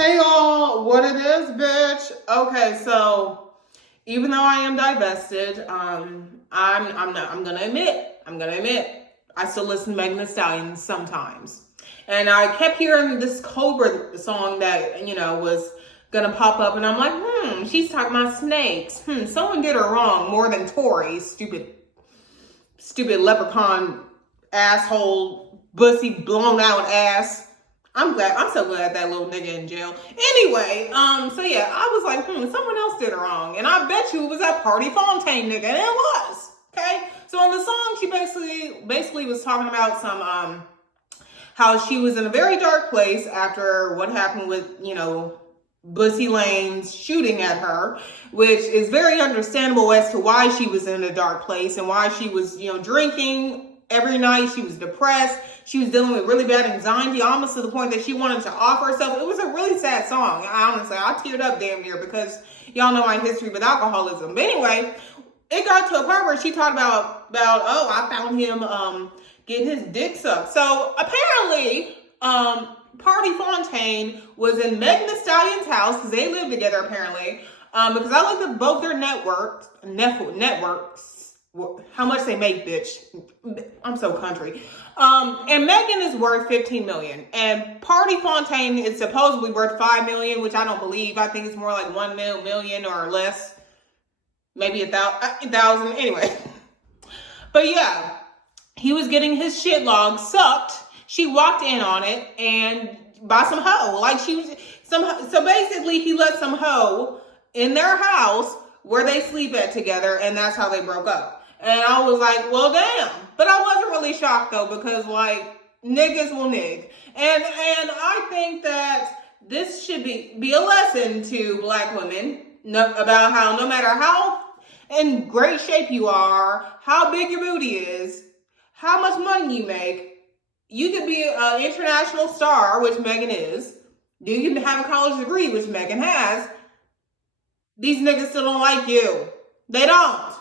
Hey y'all, what it is, bitch? Okay, so even though I am divested, I'm gonna admit, I still listen to Megan Thee Stallion sometimes. And I kept hearing this Cobra song that, was gonna pop up, and I'm like, she's talking about snakes. Someone did her wrong more than Tori, stupid leprechaun asshole, bussy blown out ass. I'm so glad that little nigga in jail. Anyway, so yeah, I was like, someone else did it wrong. And I bet you it was that Pardi Fontaine nigga. And it was. Okay? So in the song, she basically was talking about some, how she was in a very dark place after what happened with, Bussy Lane's shooting at her, which is very understandable as to why she was in a dark place and why she was, drinking every night. She was depressed. She was dealing with really bad anxiety, almost to the point that she wanted to off herself. It was a really sad song. Honestly, I teared up damn near because y'all know my history with alcoholism. But anyway, it got to a part where she talked about I found him getting his dick sucked. So apparently, Pardi Fontaine was in Megan Thee Stallion's house because they lived together apparently. Because I looked at both their networks. How much they make, bitch. I'm so country. And Megan is worth $15 million. And Pardi Fontaine is supposedly worth $5 million, which I don't believe. I think it's more like $1 million or less. Maybe 1,000. Anyway. But yeah, he was getting his shit log sucked. She walked in on it and by some hoe. Like so basically he let some hoe in their house where they sleep at together, and that's how they broke up. And I was like, well, damn. But I wasn't really shocked, though, because, niggas will nig. And I think that this should be a lesson to black women about how no matter how in great shape you are, how big your booty is, how much money you make, you could be an international star, which Megan is. You can have a college degree, which Megan has. These niggas still don't like you. They don't.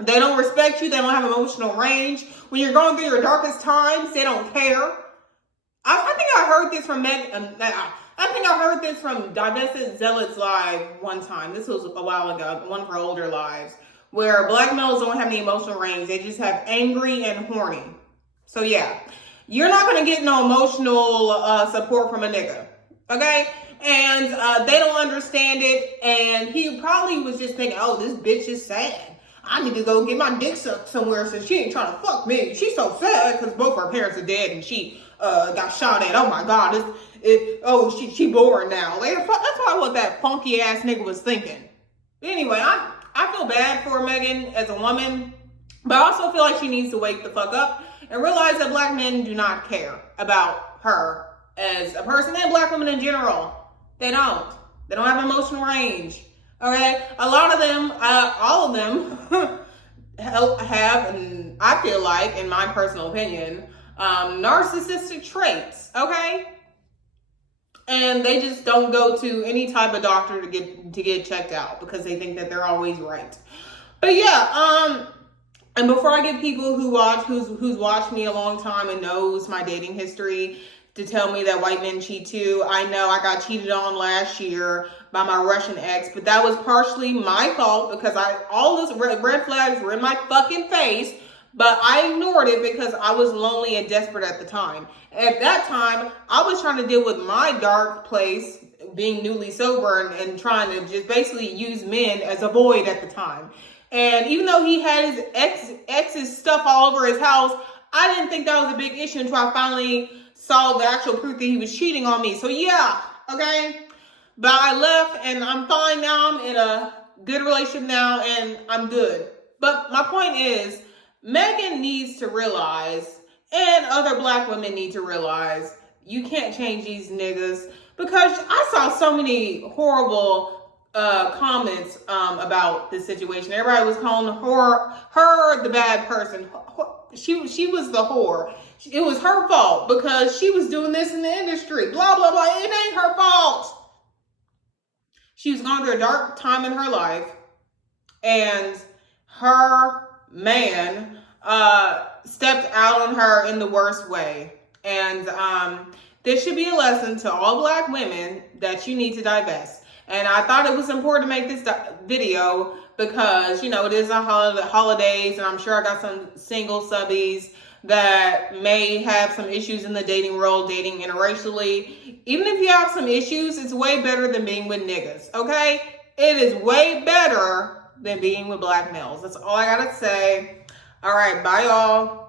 They don't respect you. They don't have emotional range. When you're going through your darkest times, they don't care. I think I heard this from I heard this from Divested Zealots Live one time. This was a while ago, one of her older lives, where black males don't have any emotional range. They just have angry and horny. So yeah, you're not going to get no emotional support from a nigga. Okay? And they don't understand it. And he probably was just thinking, oh, this bitch is sad. I need to go get my dick sucked somewhere since she ain't trying to fuck me. She's so sad because both her parents are dead and she got shot at. Oh my God. She boring now. That's probably what that funky ass nigga was thinking. But anyway, I feel bad for Megan as a woman, but I also feel like she needs to wake the fuck up and realize that black men do not care about her as a person, and black women in general. They don't. They don't have emotional range. Okay? A lot of them, all of them have, and I feel like, in my personal opinion, narcissistic traits. Okay? And they just don't go to any type of doctor to get checked out because they think that they're always right. But yeah, and before I get people who's watched me a long time and knows my dating history to tell me that white men cheat too, I know I got cheated on last year by my Russian ex, but that was partially my fault because all those red flags were in my fucking face, but I ignored it because I was lonely and desperate at the time. At that time, I was trying to deal with my dark place, being newly sober and trying to just basically use men as a void at the time. And even though he had his ex's stuff all over his house, I didn't think that was a big issue until I finally saw the actual proof that he was cheating on me. So yeah, okay? But I left and I'm fine now. I'm in a good relationship now and I'm good. But my point is, Megan needs to realize, and other black women need to realize, you can't change these niggas. Because I saw so many horrible comments about this situation. Everybody was calling her the bad person. She was the whore. It was her fault because she was doing this in the industry. Blah, blah, blah. It ain't her fault. She was going through a dark time in her life, and her man stepped out on her in the worst way. And this should be a lesson to all Black women that you need to divest. And I thought it was important to make this video because, you know, it is a holidays, and I'm sure I got some single subbies that may have some issues in the dating world, dating interracially. Even if you have some issues, it's way better than being with niggas, okay? It is way better than being with Black males. That's all I gotta say. All right, bye y'all.